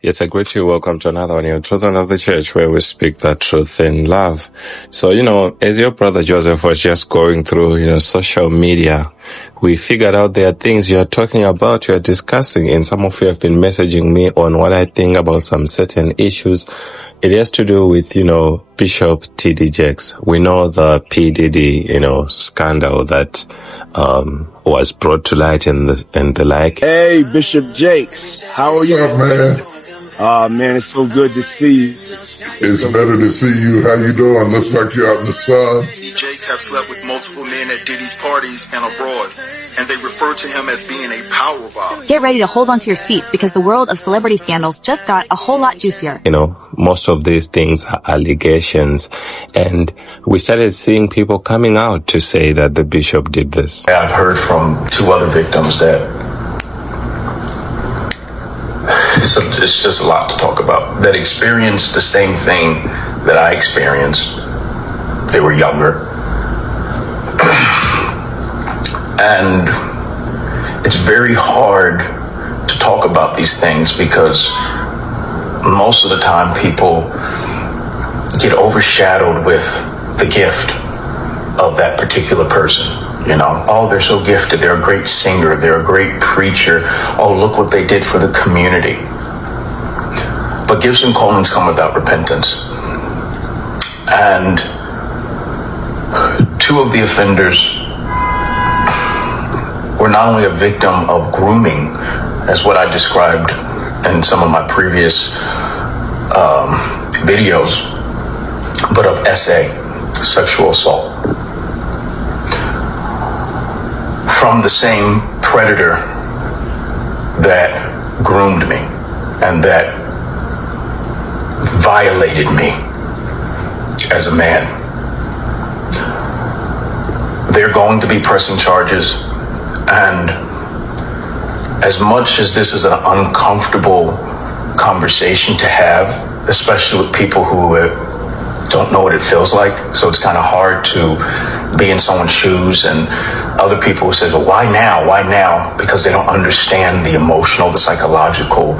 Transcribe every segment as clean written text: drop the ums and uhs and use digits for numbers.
Yes, I greet you. Welcome to another one, your Truth and Love the Church, where we speak the truth in love. So, as your brother Joseph was just going through, social media, we figured out there are things you're talking about, you're discussing, and some of you have been messaging me on what I think about some certain issues. It has to do with, Bishop T.D. Jakes. We know the P. Diddy, scandal that, was brought to light and the like. Hey, Bishop Jakes, how are you? What's up, man? Man, it's so good to see you. It's better to see you. How you doing? Looks like you're out in the sun. The Jakes have slept with multiple men at Diddy's parties and abroad, and they refer to him as being a power bottom. Get ready to hold on to your seats because the world of celebrity scandals just got a whole lot juicier. Most of these things are allegations, and we started seeing people coming out to say that the bishop did this. I've heard from two other victims that it's just a lot to talk about, that experienced the same thing that I experienced. They were younger. And it's very hard to talk about these things because most of the time people get overshadowed with the gift of that particular person. Oh, they're so gifted. They're a great singer. They're a great preacher. Oh, look what they did for the community. But gifts and callings come without repentance. And two of the offenders were not only a victim of grooming, as what I described in some of my previous videos, but of SA, sexual assault, from the same predator that groomed me and that violated me as a man. They're going to be pressing charges, and as much as this is an uncomfortable conversation to have, especially with people who don't know what it feels like, so it's kind of hard to be in someone's shoes, and other people who say, well, why now? Because they don't understand the emotional, the psychological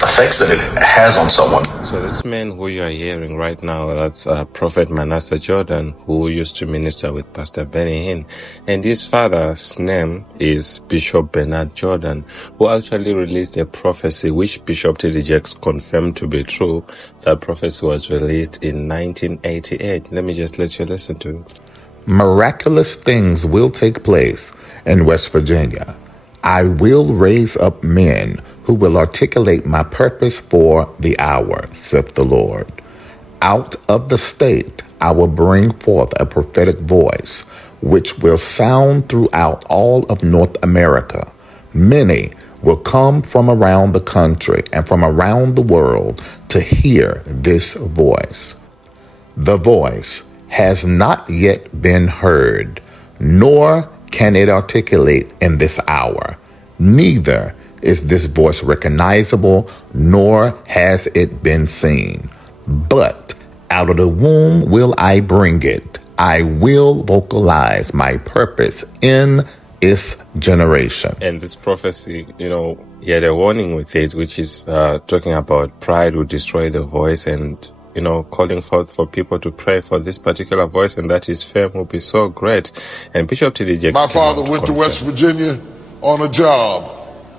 effects that it has on someone. So this man who you are hearing right now, that's Prophet Manasseh Jordan, who used to minister with Pastor Benny Hinn. And his father's name is Bishop Bernard Jordan, who actually released a prophecy which Bishop T.D. Jakes confirmed to be true. That prophecy was released in 1988. Let me just let you listen to it. Miraculous things will take place in West Virginia. I will raise up men who will articulate my purpose for the hour, saith the Lord. Out of the state, I will bring forth a prophetic voice, which will sound throughout all of North America. Many will come from around the country and from around the world to hear this voice. The voice has not yet been heard, nor can it articulate in this hour. Neither is this voice recognizable, nor has it been seen. But out of the womb will I bring it. I will vocalize my purpose in this generation. And this prophecy, he had a warning with it, which is talking about pride will destroy the voice, and calling forth for people to pray for this particular voice, and that his fame will be so great. And Bishop T.D. Jakes, my father went to West Virginia on a job.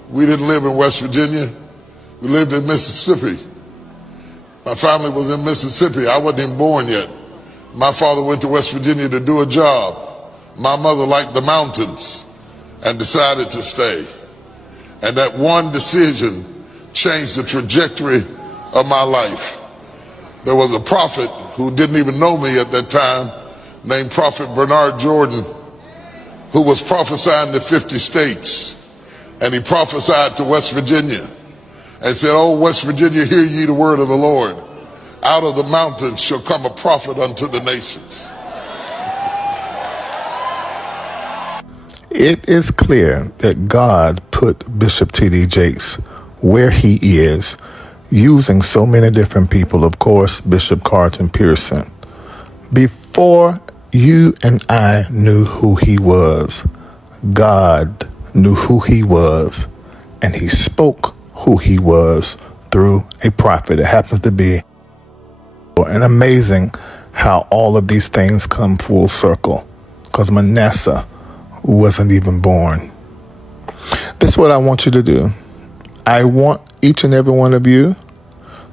We didn't live in West Virginia. We lived in Mississippi. My family was in Mississippi. I wasn't even born yet. My father went to West Virginia to do a job. My mother liked the mountains and decided to stay. And that one decision changed the trajectory of my life. There was a prophet who didn't even know me at that time, named Prophet Bernard Jordan, who was prophesying to 50 states. And he prophesied to West Virginia and said, "Oh, West Virginia, hear ye the word of the Lord. Out of the mountains shall come a prophet unto the nations." It is clear that God put Bishop T.D. Jakes where he is, using so many different people, of course, Bishop Carlton Pearson. Before you and I knew who he was, God knew who he was, and he spoke who he was through a prophet. It happens to be and amazing how all of these things come full circle, because Manasseh wasn't even born. This is what I want you to do. I want each and every one of you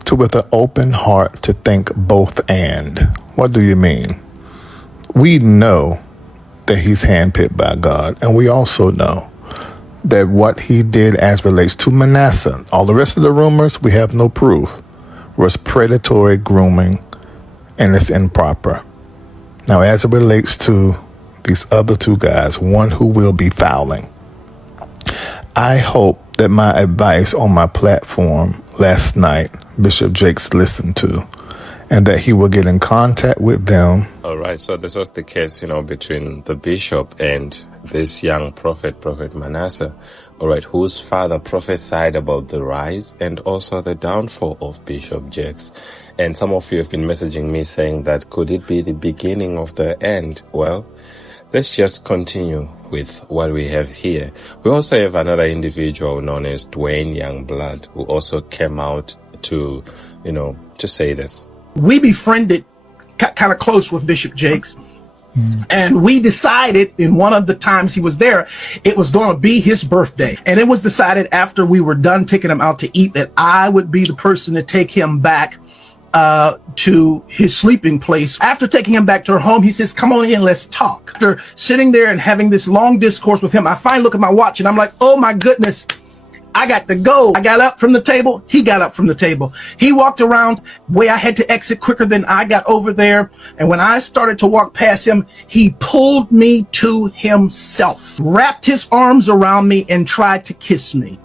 to, with an open heart, to think both and. What do you mean? We know that he's handpicked by God, and we also know that what he did as relates to Manasseh, all the rest of the rumors, we have no proof, was predatory grooming, and it's improper. Now, as it relates to these other two guys, one who will be fouling, I hope that my advice on my platform last night, Bishop Jakes listened to, and that he will get in contact with them. All right, so this was the case, between the bishop and this young prophet Manasseh, all right, whose father prophesied about the rise and also the downfall of Bishop Jakes. And some of you have been messaging me saying that could it be the beginning of the end? Well, let's just continue with what we have here. We also have another individual known as Youngblood, who also came out to, to say this. We befriended kind of close with Bishop Jakes. And we decided in one of the times he was there, it was going to be his birthday. And it was decided after we were done taking him out to eat that I would be the person to take him back to his sleeping place. After taking him back to her home, he says, come on in, let's talk. After sitting there and having this long discourse with him, I finally look at my watch and I'm like, oh my goodness, I got to go. I got up from the table. He got up from the table. He walked around way I had to exit quicker than I got over there. And when I started to walk past him, he pulled me to himself, wrapped his arms around me and tried to kiss me.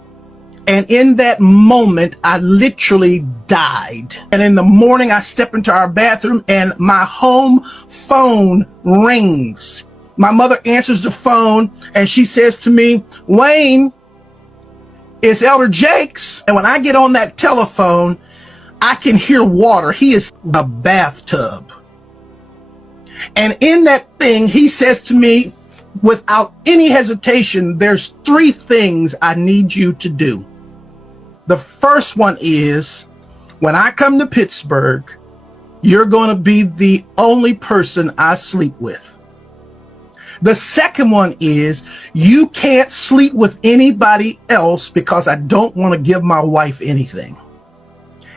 And in that moment, I literally died. And in the morning, I step into our bathroom and my home phone rings. My mother answers the phone and she says to me, Wayne, it's Elder Jakes. And when I get on that telephone, I can hear water. He is in a bathtub. And in that thing, he says to me, without any hesitation, there's 3 things I need you to do. The first one is, when I come to Pittsburgh, you're going to be the only person I sleep with. The second one is, you can't sleep with anybody else because I don't want to give my wife anything.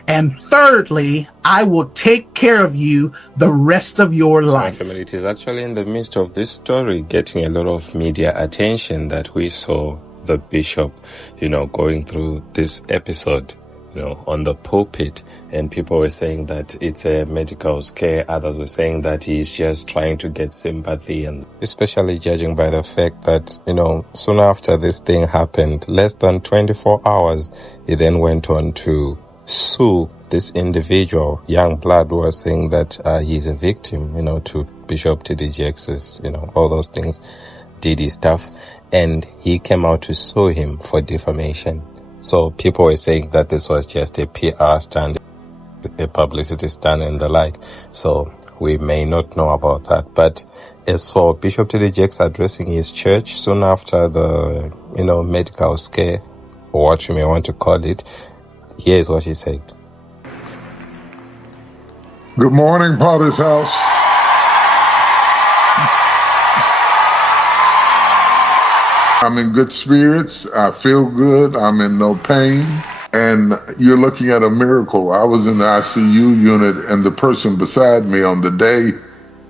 And thirdly, I will take care of you the rest of your life. Family, it is actually in the midst of this story getting a lot of media attention that we saw the bishop, going through this episode, on the pulpit, and people were saying that it's a medical scare. Others were saying that he's just trying to get sympathy, and especially judging by the fact that, soon after this thing happened, less than 24 hours, he then went on to sue this individual. Youngblood was saying that he's a victim, to Bishop T.D. Jakes', all those things, Diddy stuff, and he came out to sue him for defamation. So people were saying that this was just a PR stunt, a publicity stunt and the like. So we may not know about that. But as for Bishop T.D. Jakes addressing his church soon after the, medical scare, or what you may want to call it, here's what he said. Good morning, Potter's House. I'm in good spirits. I feel good. I'm in no pain. And you're looking at a miracle. I was in the ICU unit, and the person beside me on the day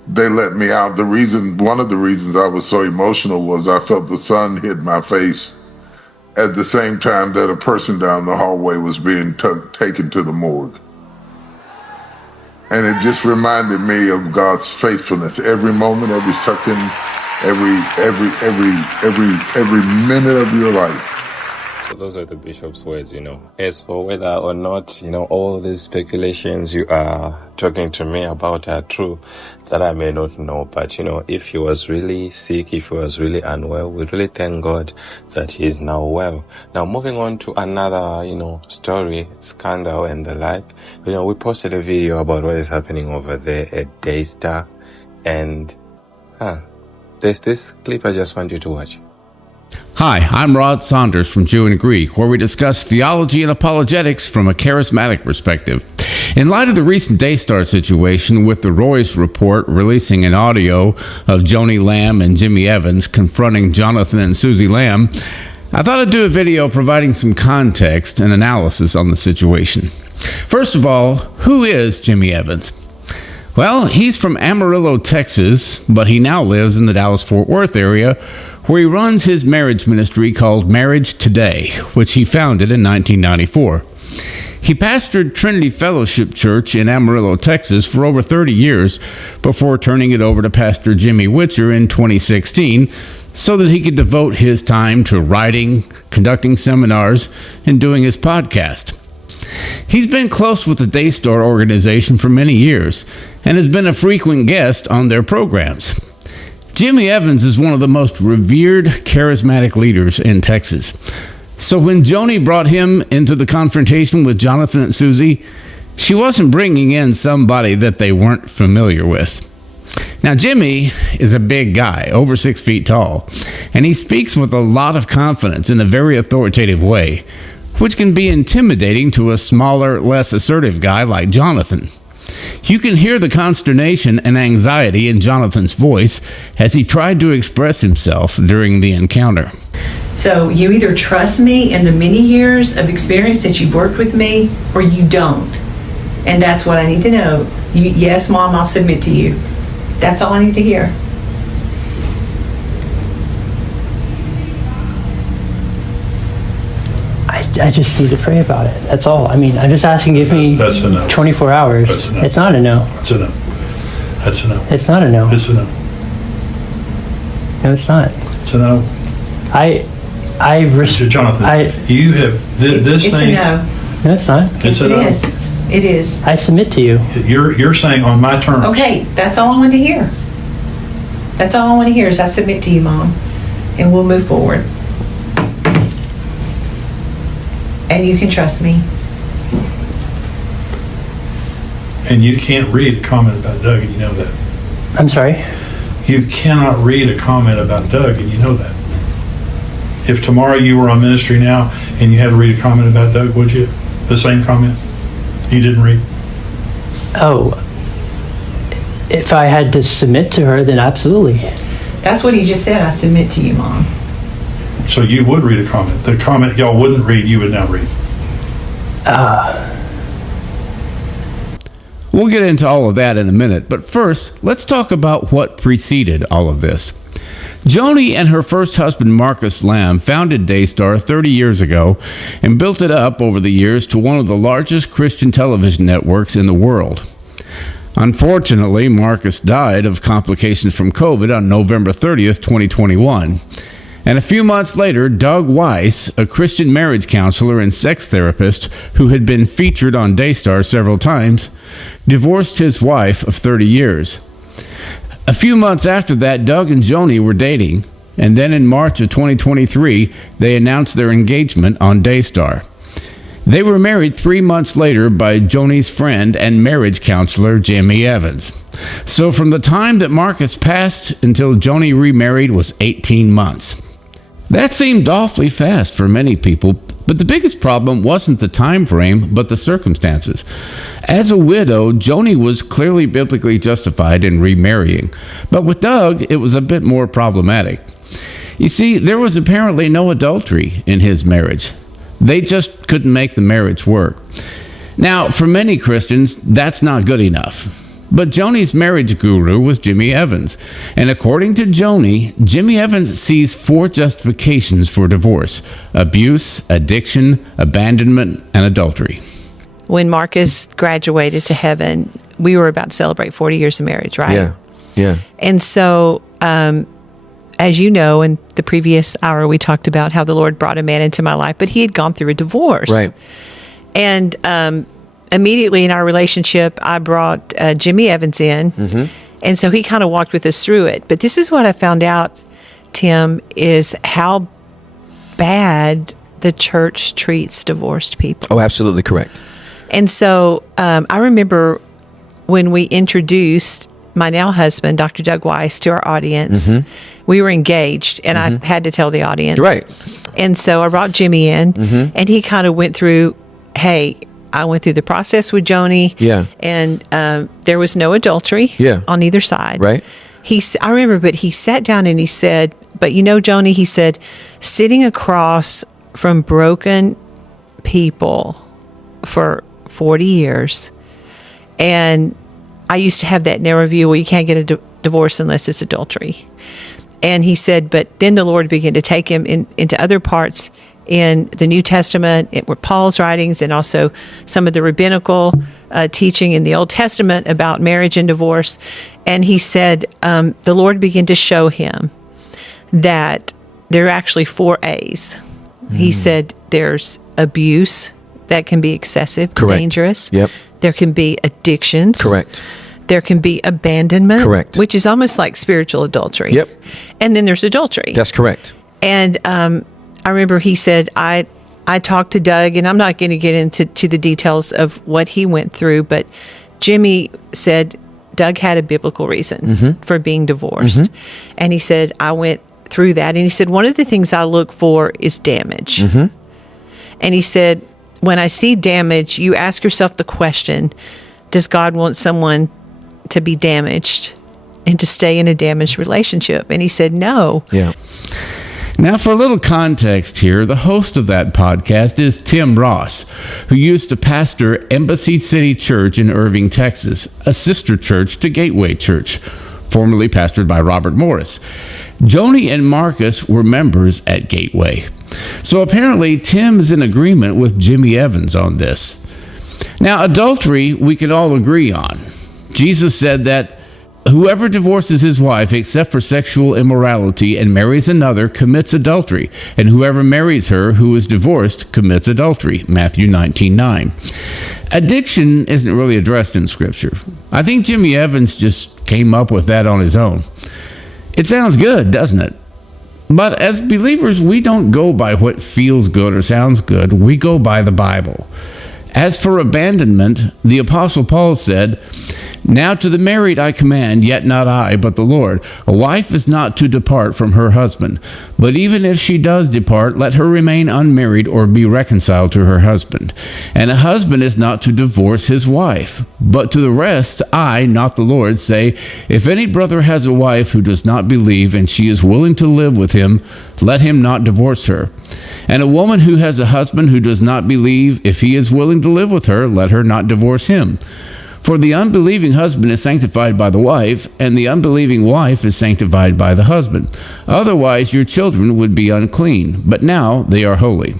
they let me out, one of the reasons I was so emotional was I felt the sun hit my face at the same time that a person down the hallway was being taken to the morgue. And it just reminded me of God's faithfulness. Every moment, every second, every minute of your life. So those are the bishop's words, As for whether or not, all these speculations you are talking to me about are true, that I may not know. But, if he was really sick, if he was really unwell, we really thank God that he is now well. Now, moving on to another, story, scandal and the like. We posted a video about what is happening over there at Daystar. And, there's this clip I just want you to watch. Hi, I'm Rod Saunders from Jew and Greek, where we discuss theology and apologetics from a charismatic perspective. In light of the recent Daystar situation with the Royce Report releasing an audio of Joni Lamb and Jimmy Evans confronting Jonathan and Susie Lamb, I thought I'd do a video providing some context and analysis on the situation. First of all, who is Jimmy Evans? Well, he's from Amarillo, Texas, but he now lives in the Dallas-Fort Worth area, where he runs his marriage ministry called Marriage Today, which he founded in 1994. He pastored Trinity Fellowship Church in Amarillo, Texas for over 30 years before turning it over to Pastor Jimmy Witcher in 2016 so that he could devote his time to writing, conducting seminars, and doing his podcast. He's been close with the Daystar organization for many years and has been a frequent guest on their programs. Jimmy Evans is one of the most revered charismatic leaders in Texas. So when Joni brought him into the confrontation with Jonathan and Susie, she wasn't bringing in somebody that they weren't familiar with. Now, Jimmy is a big guy, over 6 feet tall, and he speaks with a lot of confidence in a very authoritative way, which can be intimidating to a smaller, less assertive guy like Jonathan. You can hear the consternation and anxiety in Jonathan's voice as he tried to express himself during the encounter. So you either trust me in the many years of experience that you've worked with me, or you don't. And that's what I need to know. Yes, Mom, I'll submit to you. That's all I need to hear. I just need to pray about it. That's all. I mean, I'm just asking, give me that's a no. 24 hours. That's a no. It's not a no. It's a no. That's a no. It's not a no. It's a no. No, it's not. It's a no. Mr. Jonathan, you have this it's thing. It's a no. No, it's not. Yes, it is. It is. I submit to you. You're saying on my terms. Okay, that's all I want to hear. That's all I want to hear is I submit to you, Mom, and we'll move forward. And you can trust me. And you can't read a comment about Doug, and you know that. I'm sorry? You cannot read a comment about Doug, and you know that. If tomorrow you were on Ministry Now and you had to read a comment about Doug, would you? The same comment you didn't read? Oh, if I had to submit to her, then absolutely. That's what he just said. I submit to you, Mom. So you would read a comment. The comment y'all wouldn't read, you would now read. We'll get into all of that in a minute, but first, let's talk about what preceded all of this. Joni and her first husband, Marcus Lamb, founded Daystar 30 years ago and built it up over the years to one of the largest Christian television networks in the world. Unfortunately, Marcus died of complications from COVID on November 30th, 2021. And a few months later, Doug Weiss, a Christian marriage counselor and sex therapist who had been featured on Daystar several times, divorced his wife of 30 years. A few months after that, Doug and Joni were dating, and then in March of 2023, they announced their engagement on Daystar. They were married 3 months later by Joni's friend and marriage counselor, Jimmy Evans. So from the time that Marcus passed until Joni remarried was 18 months. That seemed awfully fast for many people, but the biggest problem wasn't the time frame, but the circumstances. As a widow, Joni was clearly biblically justified in remarrying, but with Doug, it was a bit more problematic. You see, there was apparently no adultery in his marriage. They just couldn't make the marriage work. Now, for many Christians, that's not good enough. But Joni's marriage guru was Jimmy Evans. And according to Joni, Jimmy Evans sees 4 justifications for divorce: abuse, addiction, abandonment, and adultery. When Marcus graduated to heaven, we were about to celebrate 40 years of marriage, right? Yeah. And so, as you know, in the previous hour, we talked about how the Lord brought a man into my life, but he had gone through a divorce. Right. And immediately in our relationship, I brought Jimmy Evans in. Mm-hmm. And so he kind of walked with us through it. But this is what I found out, Tim, is how bad the church treats divorced people. Oh, absolutely correct. And so I remember when we introduced my now husband, Dr. Doug Weiss, to our audience. We were engaged, and I had to tell the audience. Right. And so I brought Jimmy in, and he kind of went through, hey, I went through the process with Joni. Yeah. And there was no adultery on either side. Right. I remember, but he sat down and he said, but you know, Joni, he said, sitting across from broken people for 40 years, and I used to have that narrow view, well, you can't get a divorce unless it's adultery. And he said, but then the Lord began to take him into other parts in the New Testament, it were Paul's writings, and also some of the rabbinical teaching in the Old Testament about marriage and divorce. And he said, the Lord began to show him that there are actually 4 A's. He said there's abuse that can be excessive, dangerous. Yep. There can be addictions. Correct. There can be abandonment. Correct. Which is almost like spiritual adultery. Yep. And then there's adultery. That's correct. And I remember he said, I talked to Doug, and I'm not going to get into the details of what he went through, but Jimmy said Doug had a biblical reason for being divorced. And he said, I went through that. And he said, one of the things I look for is damage. And he said, when I see damage, you ask yourself the question, does God want someone to be damaged and to stay in a damaged relationship? And he said, no. Yeah. Now, for a little context here, the host of that podcast is Tim Ross, who used to pastor Embassy City Church in Irving, Texas, a sister church to Gateway Church, formerly pastored by Robert Morris. Joni and Marcus were members at Gateway. So apparently, Tim is in agreement with Jimmy Evans on this. Now, adultery, we can all agree on. Jesus said that whoever divorces his wife except for sexual immorality and marries another commits adultery, and whoever marries her who is divorced commits adultery, Matthew 19:9. Addiction isn't really addressed in Scripture. I think Jimmy Evans just came up with that on his own. It sounds good, doesn't it? But as believers, we don't go by what feels good or sounds good. We go by the Bible. As for abandonment, the Apostle Paul said, now to the married I command, yet not I, but the Lord. A wife is not to depart from her husband. But even if she does depart, let her remain unmarried or be reconciled to her husband. And a husband is not to divorce his wife. But to the rest, I, not the Lord, say, if any brother has a wife who does not believe, and she is willing to live with him, let him not divorce her. And a woman who has a husband who does not believe, if he is willing to live with her, let her not divorce him. For the unbelieving husband is sanctified by the wife, and the unbelieving wife is sanctified by the husband. Otherwise your children would be unclean, but now they are holy.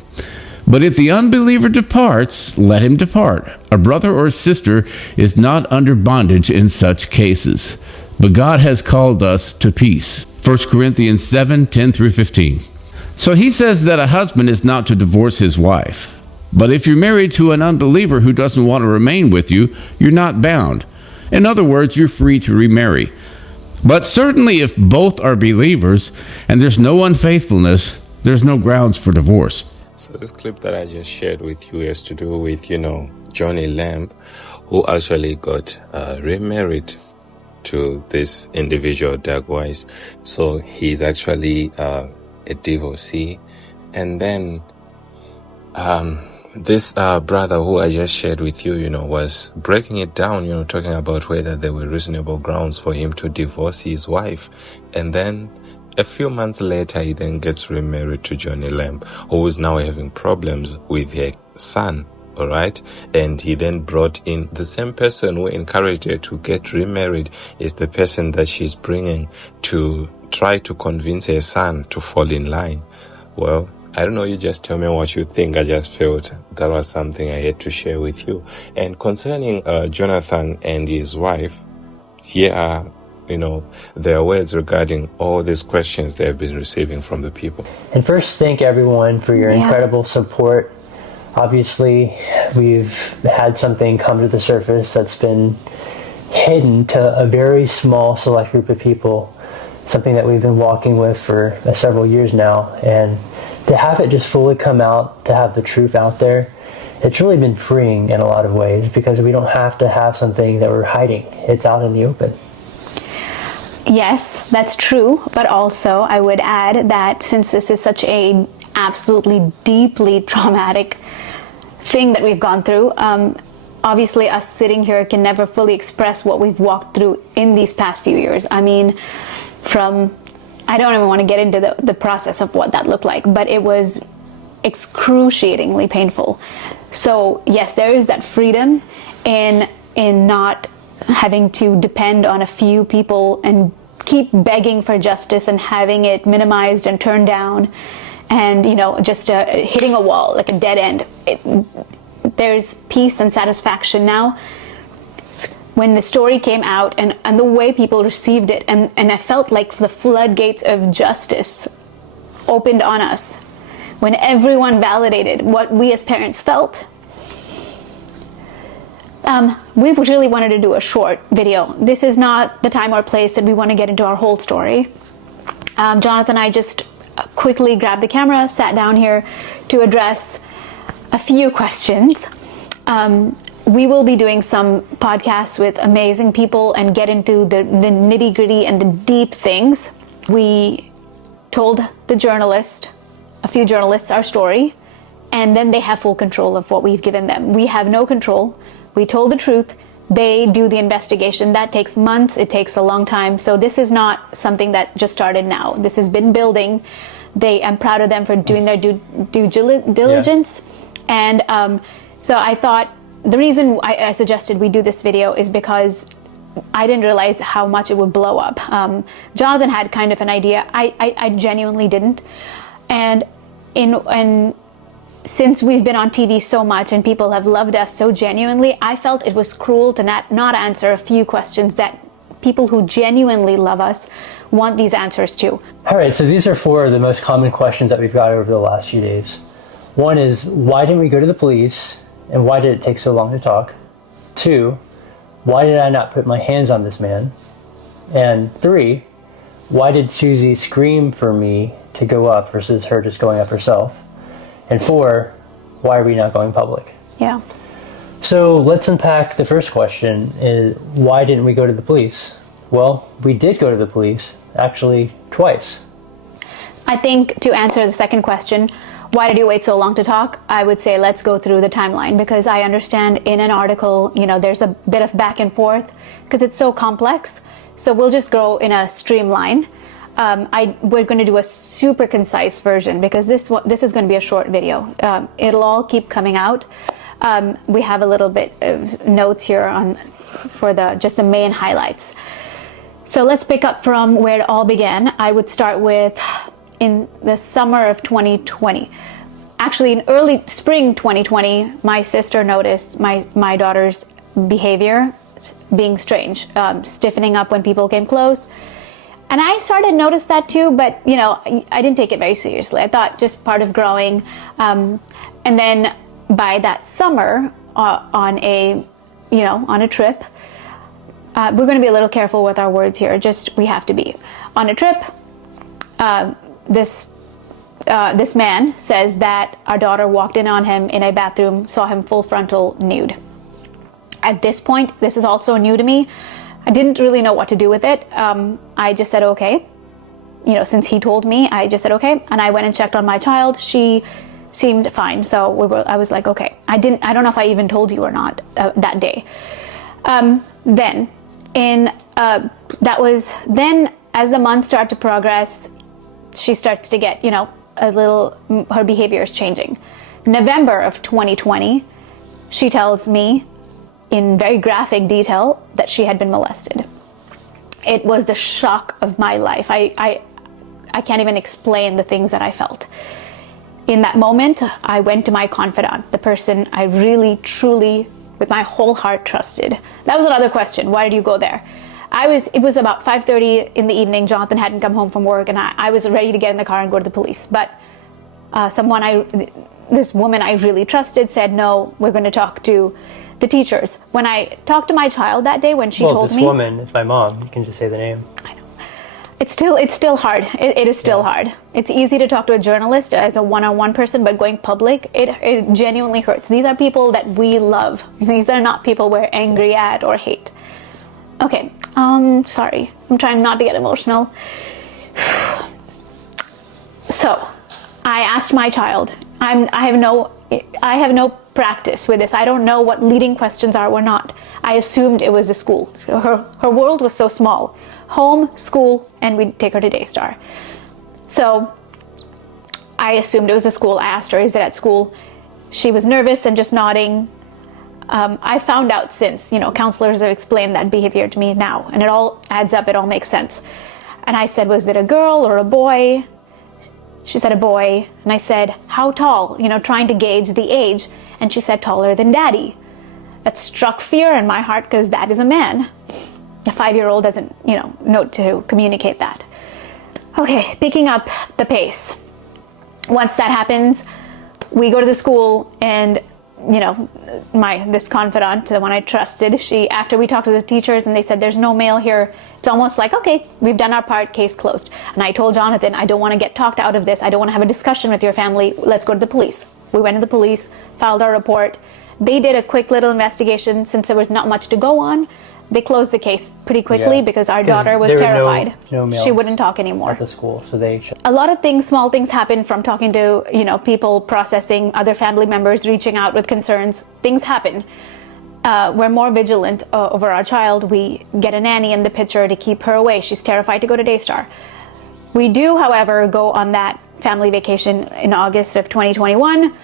But if the unbeliever departs, let him depart. A brother or sister is not under bondage in such cases. But God has called us to peace. 1 Corinthians 7:10-15. So he says that a husband is not to divorce his wife. But if you're married to an unbeliever who doesn't want to remain with you, you're not bound. In other words, you're free to remarry. But certainly if both are believers and there's no unfaithfulness, there's no grounds for divorce. So this clip that I just shared with you has to do with, Joni Lamb, who actually got remarried to this individual, Doug Weiss. So he's actually a divorcee. And then this brother who I just shared with you, was breaking it down, talking about whether there were reasonable grounds for him to divorce his wife. And then a few months later, he then gets remarried to Joni Lamb, who is now having problems with her son. All right. And he then brought in the same person who encouraged her to get remarried is the person that she's bringing to try to convince her son to fall in line. Well, I don't know, you just tell me what you think. I just felt that was something I had to share with you. And concerning Jonathan and his wife, here are, their words regarding all these questions they have been receiving from the people. And first, thank everyone for your incredible support. Obviously, we've had something come to the surface that's been hidden to a very small select group of people, something that we've been walking with for several years now. And to have it just fully come out, to have the truth out there, it's really been freeing in a lot of ways because we don't have to have something that we're hiding. It's out in the open. Yes, that's true. But also, I would add that since this is such a absolutely deeply traumatic thing that we've gone through, obviously us sitting here can never fully express what we've walked through in these past few years. I mean, I don't even want to get into the process of what that looked like, but it was excruciatingly painful. So yes, there is that freedom in not having to depend on a few people and keep begging for justice and having it minimized and turned down, and just hitting a wall like a dead end. There's peace and satisfaction now. When the story came out and the way people received it, and I felt like the floodgates of justice opened on us when everyone validated what we as parents felt. We really wanted to do a short video. This is not the time or place that we want to get into our whole story. Jonathan and I just quickly grabbed the camera, sat down here to address a few questions. We will be doing some podcasts with amazing people and get into the nitty-gritty and the deep things. We told a few journalists our story, and then they have full control of what we've given them. We have no control. We told the truth. They do the investigation. That takes months. It takes a long time. So this is not something that just started now. This has been building. I'm proud of them for doing their due diligence. Yeah. And so I thought the reason I suggested we do this video is because I didn't realize how much it would blow up. Jonathan had kind of an idea. I genuinely didn't. And since we've been on TV so much and people have loved us so genuinely, I felt it was cruel to not answer a few questions that people who genuinely love us want these answers to. All right, so these are 4 of the most common questions that we've got over the last few days. One is, why didn't we go to the police? And why did it take so long to talk? 2, why did I not put my hands on this man? And 3, why did Susie scream for me to go up versus her just going up herself? And 4, why are we not going public? Yeah. So let's unpack the first question, is why didn't we go to the police? Well, we did go to the police, actually twice. I think to answer the second question, why did you wait so long to talk? I would say let's go through the timeline, because I understand in an article, there's a bit of back and forth because it's so complex. So we'll just go in a streamline. We're going to do a super concise version because this is going to be a short video. It'll all keep coming out. We have a little bit of notes here for just the main highlights. So let's pick up from where it all began. I would start with in the summer of 2020. Actually, in early spring 2020, my sister noticed my daughter's behavior being strange, stiffening up when people came close. And I started to notice that too, but I didn't take it very seriously. I thought just part of growing. And then by that summer, on a trip, we're going to be a little careful with our words here. We have to be on a trip. This man says that our daughter walked in on him in a bathroom, saw him full frontal nude. At this point, this is also new to me. I didn't really know what to do with it. I just said, okay. Since he told me, I just said, okay. And I went and checked on my child. She seemed fine. So I was like, okay. I don't know if I even told you or not that day. Then as the months start to progress, she starts to get, her behavior is changing. November of 2020, she tells me in very graphic detail that she had been molested. It was the shock of my life. I can't even explain the things that I felt. In that moment, I went to my confidant, the person I really, truly, with my whole heart trusted. That was another question. Why did you go there? It was about 5:30 in the evening. Jonathan hadn't come home from work, and I was ready to get in the car and go to the police. But this woman I really trusted said, no, we're going to talk to the teachers. When I talked to my child that day, when she told me... Well, this woman, it's my mom. You can just say the name. I know. It's still hard. It is still hard. It's easy to talk to a journalist as a one-on-one person, but going public, it genuinely hurts. These are people that we love. These are not people we're angry at or hate. Okay, sorry. I'm trying not to get emotional. So, I asked my child. I have no practice with this. I don't know what leading questions are or not. I assumed it was the school. Her world was so small. Home, school, and we'd take her to Daystar. So, I assumed it was a school. I asked her, is it at school? She was nervous and just nodding. I found out since, counselors have explained that behavior to me now, and it all adds up, it all makes sense. And I said, was it a girl or a boy? She said a boy, and I said, how tall? Trying to gauge the age, and she said taller than Daddy. That struck fear in my heart because Dad is a man. A 5-year-old doesn't, know to communicate that. Okay, picking up the pace. Once that happens, we go to the school, and this confidant, the one I trusted, after we talked to the teachers and they said there's no male here, it's almost like, okay, we've done our part, case closed. And I told Jonathan, I don't want to get talked out of this. I don't want to have a discussion with your family. Let's go to the police. We went to the police, filed our report. They did a quick little investigation since there was not much to go on. They closed the case pretty quickly because our daughter was terrified. No she wouldn't talk anymore at the school, so they. A lot of things, small things, happen from talking to people, processing, other family members reaching out with concerns. Things happen. We're more vigilant over our child. We get a nanny in the picture to keep her away. She's terrified to go to Daystar. We do, however, go on that family vacation in August of 2021,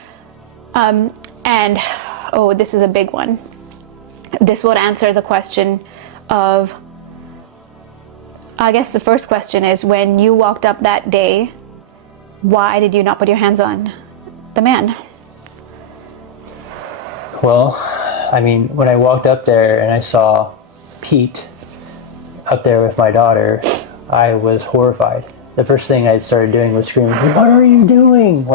and this is a big one. This would answer the question of, I guess the first question is, when you walked up that day, why did you not put your hands on the man? Well, when I walked up there and I saw Pete up there with my daughter, I was horrified. The first thing I started doing was screaming, what are you doing?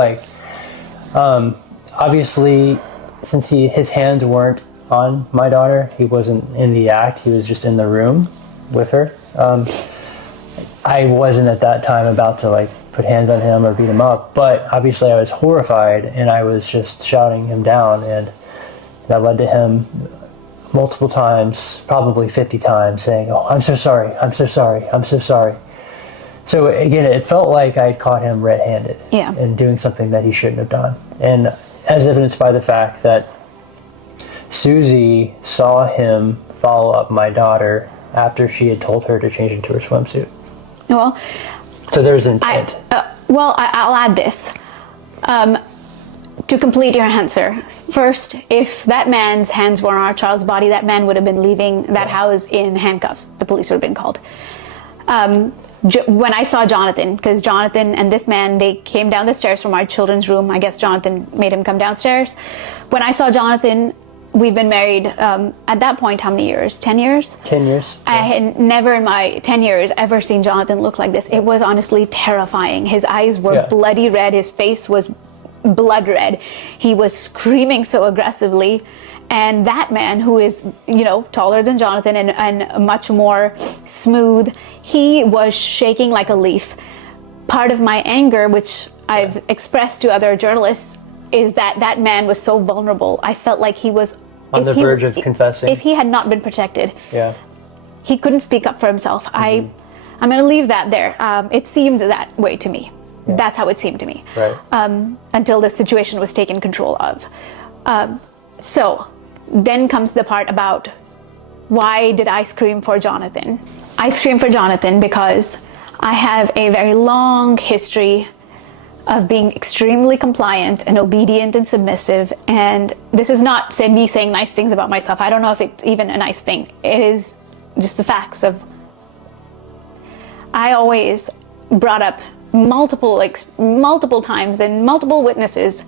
Obviously, since his hands weren't on my daughter, he wasn't in the act, he was just in the room with her. I wasn't at that time about to put hands on him or beat him up, but obviously I was horrified and I was just shouting him down, and that led to him multiple times, probably 50 times, saying, oh, I'm so sorry, I'm so sorry, I'm so sorry. So again, it felt like I had caught him red-handed and doing something that he shouldn't have done. And as evidenced by the fact that Susie saw him follow up my daughter after she had told her to change into her swimsuit. Well, so there's intent. I'll add this to complete your answer. First, if that man's hands were on our child's body, that man would have been leaving that house in handcuffs. The police would have been called. When I saw Jonathan, because Jonathan and this man, they came down the stairs from our children's room. I guess Jonathan made him come downstairs. When I saw Jonathan, we've been married at that point, how many years? 10 years? 10 years. I had never in my 10 years ever seen Jonathan look like this. It was honestly terrifying. His eyes were bloody red. His face was blood red. He was screaming so aggressively. And that man, who is, taller than Jonathan and much more smooth, he was shaking like a leaf. Part of my anger, which I've expressed to other journalists, is that man was so vulnerable. I felt like he was on the verge of confessing. If he had not been protected, he couldn't speak up for himself. Mm-hmm. I'm going to leave that there. It seemed that way to me. Yeah. That's how it seemed to me. Right. Until the situation was taken control of. So then comes the part about, why did I scream for Jonathan? I screamed for Jonathan because I have a very long history of being extremely compliant and obedient and submissive. And this is not me saying nice things about myself. I don't know if it's even a nice thing. It is just the facts of, I always brought up multiple times and multiple witnesses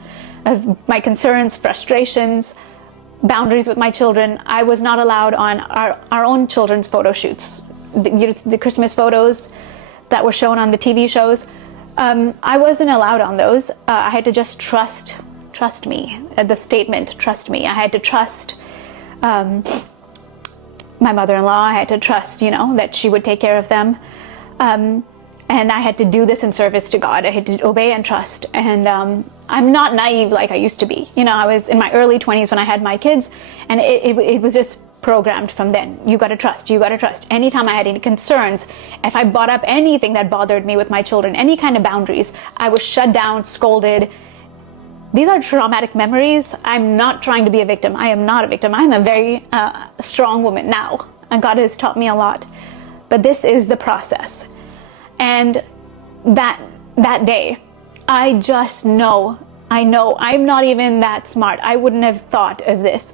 of my concerns, frustrations, boundaries with my children. I was not allowed on our own children's photo shoots, the Christmas photos that were shown on the TV shows. I wasn't allowed on those. I had to just trust me. The statement, trust me. I had to trust my mother-in-law. I had to trust, that she would take care of them. And I had to do this in service to God. I had to obey and trust. And I'm not naive like I used to be. I was in my early 20s when I had my kids, and it was just programmed from then. You got to trust. You got to trust. Anytime I had any concerns, if I brought up anything that bothered me with my children, any kind of boundaries, I was shut down, scolded. These are traumatic memories. I'm not trying to be a victim. I am not a victim. I'm a very strong woman now, and God has taught me a lot. But this is the process. And that day, I just know, I'm not even that smart. I wouldn't have thought of this.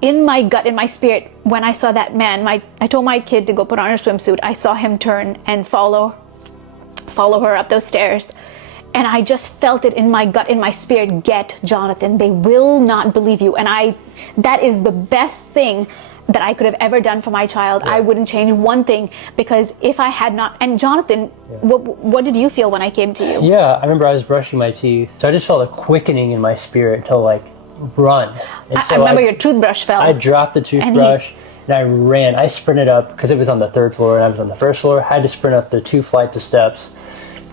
In my gut, in my spirit, when I saw that man, I told my kid to go put on her swimsuit. I saw him turn and follow her up those stairs. And I just felt it in my gut, in my spirit, get Jonathan. They will not believe you. And that is the best thing that I could have ever done for my child. Yeah. I wouldn't change one thing, because if I had not, and Jonathan, what did you feel when I came to you? Yeah, I remember I was brushing my teeth. So I just felt a quickening in my spirit to like run. And so I remember your toothbrush fell. I dropped the toothbrush and I ran. I sprinted up because it was on the 3rd floor and I was on the 1st floor. I had to sprint up the 2 flights of steps.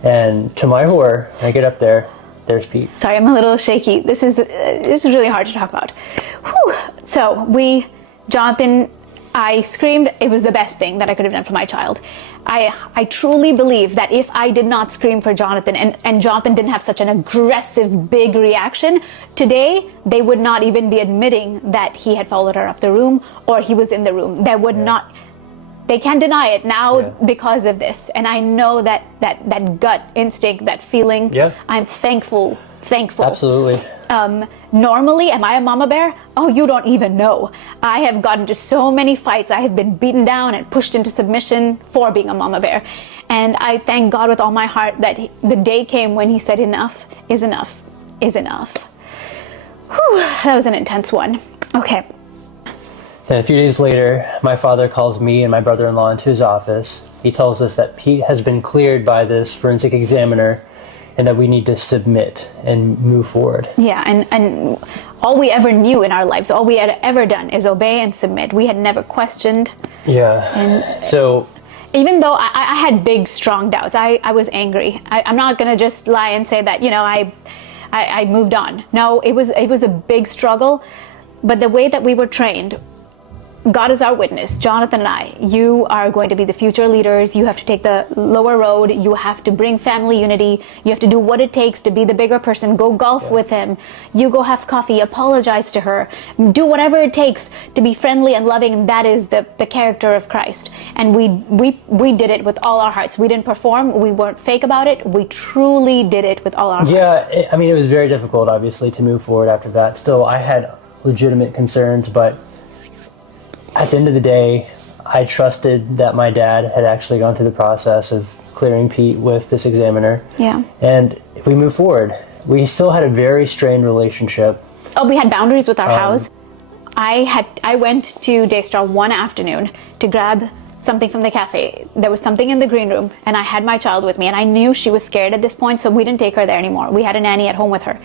And to my horror, when I get up there, there's Pete. Sorry, I'm a little shaky. This is really hard to talk about. Whew. So Jonathan, I screamed. It was the best thing that I could have done for my child. I truly believe that if I did not scream for Jonathan and Jonathan didn't have such an aggressive, big reaction, today they would not even be admitting that he had followed her up the room or he was in the room. They would not. They can't deny it now because of this. And I know that gut instinct, that feeling, I'm thankful. Absolutely. Normally, am I a mama bear? Oh, you don't even know. I have gotten into so many fights. I have been beaten down and pushed into submission for being a mama bear. And I thank God with all my heart that the day came when he said enough is enough is enough. Whew, that was an intense one. Okay. And a few days later, my father calls me and my brother-in-law into his office. He tells us that Pete has been cleared by this forensic examiner and that we need to submit and move forward. Yeah, and all we ever knew in our lives, all we had ever done is obey and submit. We had never questioned. Yeah. And so even though I had big, strong doubts, I was angry. I'm not going to just lie and say that, I moved on. No, it was a big struggle. But the way that we were trained, God is our witness, Jonathan and I, you are going to be the future leaders. You have to take the lower road. You have to bring family unity. You have to do what it takes to be the bigger person. Go golf with him. You go have coffee, apologize to her. Do whatever it takes to be friendly and loving. That is the character of Christ. And we did it with all our hearts. We didn't perform. We weren't fake about it. We truly did it with all our hearts. Yeah, it was very difficult, obviously, to move forward after that. Still, I had legitimate concerns, but at the end of the day, I trusted that my dad had actually gone through the process of clearing Pete with this examiner. Yeah. And we moved forward. We still had a very strained relationship. Oh, we had boundaries with our house. I went to Daystar one afternoon to grab something from the cafe. There was something in the green room, and I had my child with me, and I knew she was scared at this point, so we didn't take her there anymore. We had a nanny at home with her.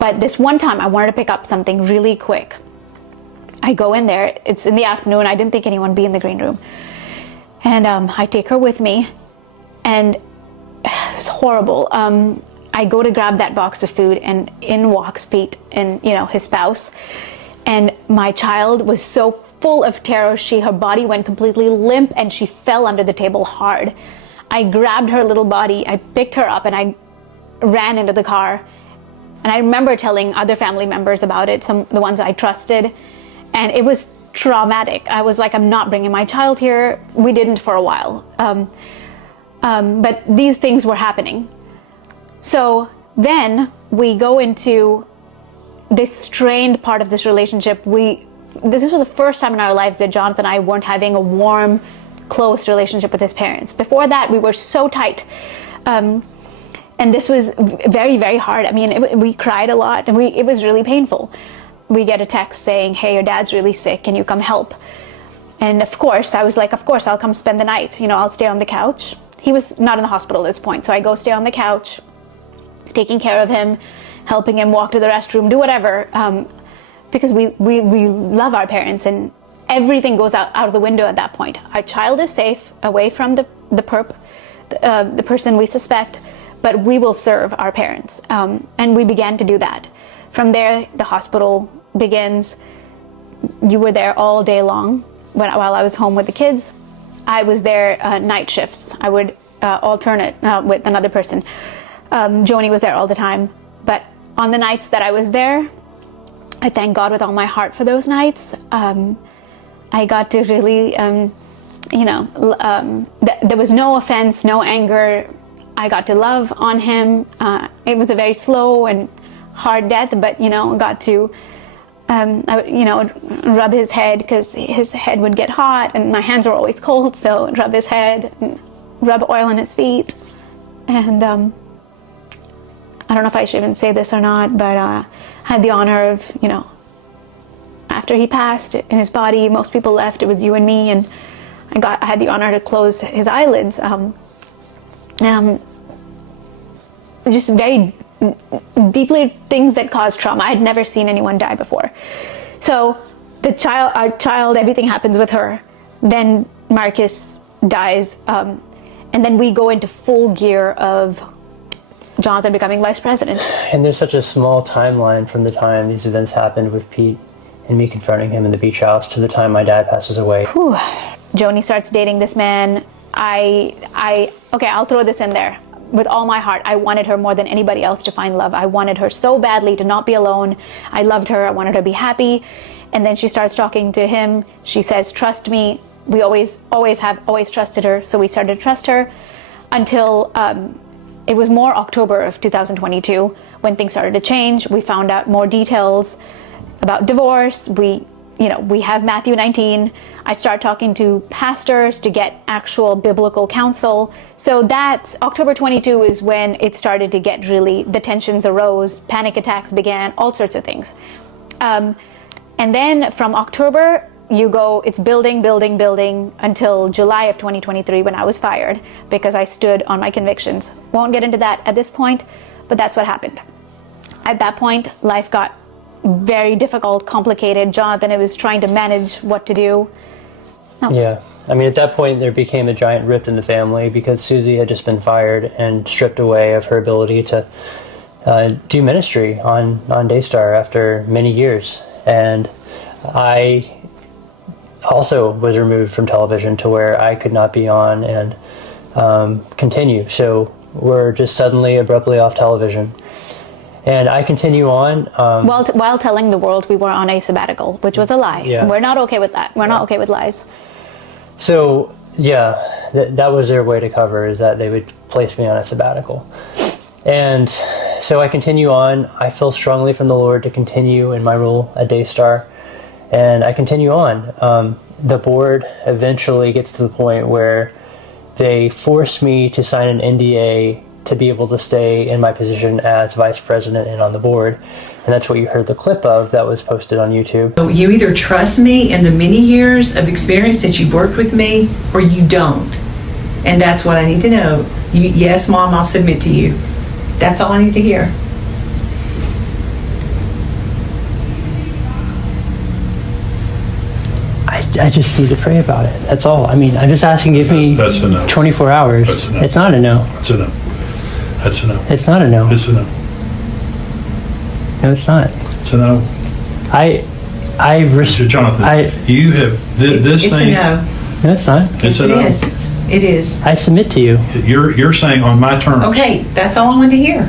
But this one time, I wanted to pick up something really quick. I go in there, it's in the afternoon, I didn't think anyone would be in the green room. And I take her with me, and it was horrible. I go to grab that box of food, and in walks Pete and, his spouse. And my child was so full of terror, her body went completely limp, and she fell under the table hard. I grabbed her little body, I picked her up, and I ran into the car. And I remember telling other family members about it, the ones I trusted. And it was traumatic. I was like, I'm not bringing my child here. We didn't for a while. But these things were happening. So then we go into this strained part of this relationship. This was the first time in our lives that Jonathan and I weren't having a warm, close relationship with his parents. Before that, we were so tight. And this was very, very hard. I mean, we cried a lot, and it was really painful. We get a text saying, hey, your dad's really sick, can you come help? And of course, I was like, of course, I'll come spend the night. I'll stay on the couch. He was not in the hospital at this point, so I go stay on the couch, taking care of him, helping him walk to the restroom, do whatever, because we love our parents, and everything goes out of the window at that point. Our child is safe, away from the person we suspect, but we will serve our parents. And we began to do that. From there, the hospital begins. you were there all day long while I was home with the kids. I was there night shifts. I would alternate with another person. Joni was there all the time. But on the nights that I was there, I thank God with all my heart for those nights. I got to really, there was no offense, no anger. I got to love on him. It was a very slow and hard death, but, got to, rub his head because his head would get hot and my hands were always cold. So rub his head, and rub oil on his feet. And I don't know if I should even say this or not, but I had the honor of, after he passed in his body, most people left. It was you and me, and I had the honor to close his eyelids. Just very deeply things that cause trauma. I had never seen anyone die before. So our child, everything happens with her. Then Marcus dies, and then we go into full gear of Jonathan becoming vice president. And there's such a small timeline from the time these events happened with Pete and me confronting him in the beach house to the time my dad passes away. Whew. Joni starts dating this man. I'll throw this in there. With all my heart, I wanted her more than anybody else to find love. I wanted her so badly to not be alone. I loved her. I wanted her to be happy. And then she starts talking to him. She says, trust me. We always trusted her. So we started to trust her until it was more October of 2022 when things started to change. We found out more details about divorce. We have Matthew 19. I start talking to pastors to get actual biblical counsel. So that's October 22 is when it started to get really, the tensions arose, panic attacks began, all sorts of things. And then from October, it's building until July of 2023 when I was fired because I stood on my convictions. Won't get into that at this point, but that's what happened. At that point, life got very difficult, complicated. Jonathan was trying to manage what to do. No. Yeah. I mean, at that point, there became a giant rift in the family because Susie had just been fired and stripped away of her ability to do ministry on Daystar after many years. And I also was removed from television to where I could not be on and continue. So we're just suddenly abruptly off television. And I continue on. While telling the world we were on a sabbatical, which was a lie. Yeah. We're not okay with that. We're not okay with lies. So, yeah, that was their way to cover, is that they would place me on a sabbatical. And so I continue on. I feel strongly from the Lord to continue in my role at Daystar. And I continue on. The board eventually gets to the point where they force me to sign an NDA to be able to stay in my position as vice president and on the board. And that's what you heard the clip of that was posted on YouTube. You either trust me in the many years of experience that you've worked with me, or you don't. And that's what I need to know. Yes, Mom, I'll submit to you. That's all I need to hear. I just need to pray about it. That's all. I mean, I'm just asking, give me That's a no. 24 hours. That's a no. It's not a no. That's a no. That's a no. It's not a no. It's a no. No, it's not. It's a no. Jonathan, you have this it's thing. It's a no. No, it's not. It's yes, a no. It is. It is. I submit to you. You're saying on my terms. Okay, that's all I want to hear.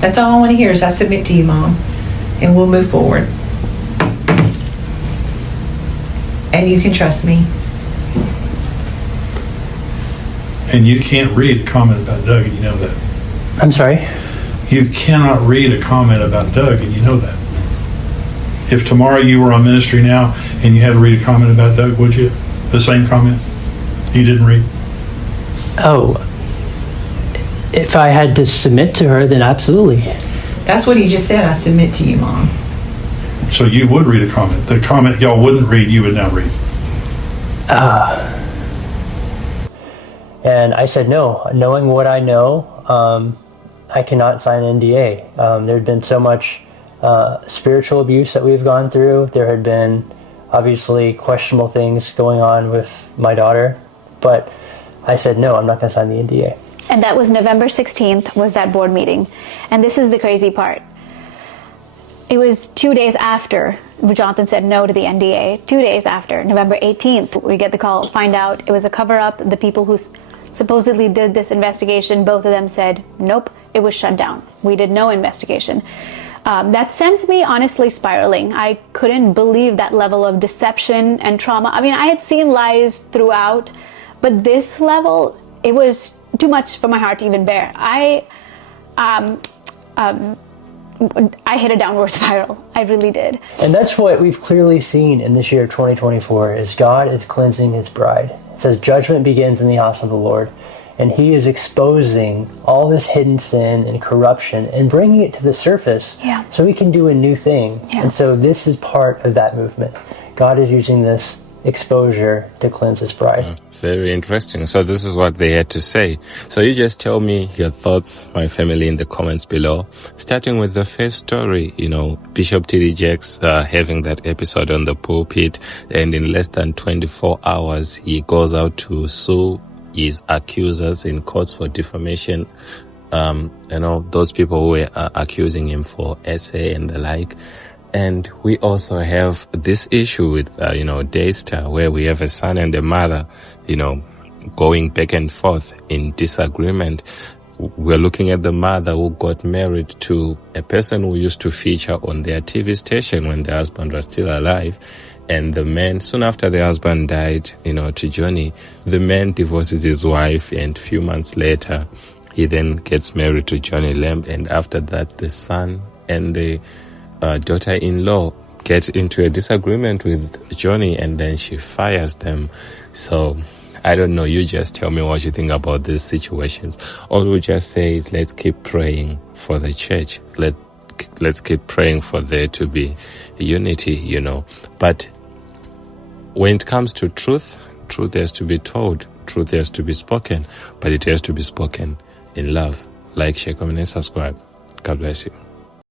That's all I want to hear is I submit to you, Mom, and we'll move forward. And you can trust me. And you can't read a comment about Doug, and you know that. I'm sorry? You cannot read a comment about Doug, and you know that. If tomorrow you were on Ministry Now and you had to read a comment about Doug, would you? The same comment you didn't read? Oh, if I had to submit to her, then absolutely. That's what he just said. I submit to you, Mom. So you would read a comment. The comment y'all wouldn't read, you would now read. And I said no. Knowing what I know, I cannot sign an NDA. There had been so much spiritual abuse that we've gone through. There had been obviously questionable things going on with my daughter. But I said no, I'm not going to sign the NDA. And that was November 16th was that board meeting. And this is the crazy part. It was 2 days after Johnson said no to the NDA. 2 days after, November 18th, we get the call, find out it was a cover-up. The people who supposedly did this investigation, both of them said, nope, it was shut down. We did no investigation. That sends me honestly spiraling. I couldn't believe that level of deception and trauma. I mean, I had seen lies throughout, but this level, it was too much for my heart to even bear. I hit a downward spiral. I really did. And that's what we've clearly seen in this year 2024 is God is cleansing his bride. It says judgment begins in the house of the Lord. And he is exposing all this hidden sin and corruption and bringing it to the surface so we can do a new thing. And so this is part of that movement. God is using this exposure to cleanse his bride. Very interesting. So this is what they had to say. So you just tell me your thoughts, my family, in the comments below. Starting with the first story, you know, Bishop T.D. Jakes having that episode on the pulpit, and in less than 24 hours, he goes out to sue his accusers in courts for defamation. You know, those people who were accusing him for essay and the like. And we also have this issue with, you know, Daystar, where we have a son and a mother, you know, going back and forth in disagreement. We're looking at the mother who got married to a person who used to feature on their TV station when the husband was still alive. And the man, soon after the husband died, you know, to Joni, the man divorces his wife, and a few months later, he then gets married to Joni Lamb. And after that, the son and the daughter-in-law get into a disagreement with Joni, and then she fires them. So I don't know. You just tell me what you think about these situations. All we just say is let's keep praying for the church. Let's keep praying for there to be unity, you know. But when it comes to truth has to be told. Truth has to be spoken. But it has to be spoken in love. Like, share, comment, and subscribe. God bless you.